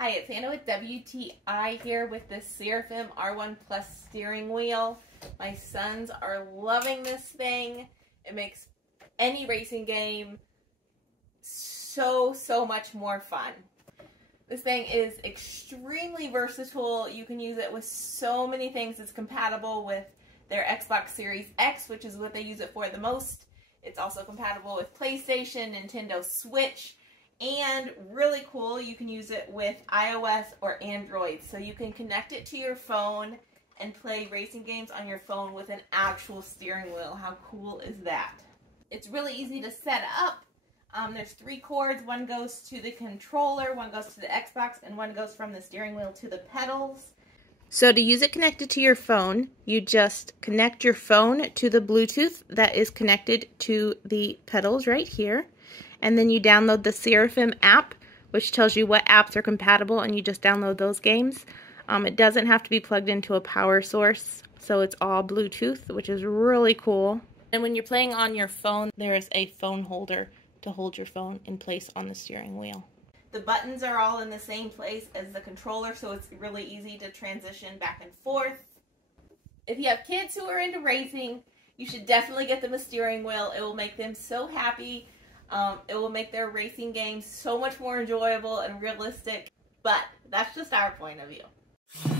Hi, it's Hannah with WTI here with the Serafim R1 Plus steering wheel. My sons are loving this thing. It makes any racing game so much more fun. This thing is extremely versatile. You can use it with so many things. It's compatible with their Xbox Series X, which is what they use it for the most. It's also compatible with PlayStation, Nintendo Switch, and really cool, you can use it with iOS or Android. So you can connect it to your phone and play racing games on your phone with an actual steering wheel. How cool is that? It's really easy to set up. There's 3 cords. One goes to the controller, one goes to the Xbox, and one goes from the steering wheel to the pedals. So to use it connected to your phone, you just connect your phone to the Bluetooth that is connected to the pedals right here. And then you download the Serafim app, which tells you what apps are compatible, and you just download those games. It doesn't have to be plugged into a power source, so it's all Bluetooth, which is really cool. And when you're playing on your phone, there is a phone holder to hold your phone in place on the steering wheel. The buttons are all in the same place as the controller, so it's really easy to transition back and forth. If you have kids who are into racing, you should definitely get them a steering wheel. It will make them so happy. It will make their racing games so much more enjoyable and realistic, but that's just our point of view.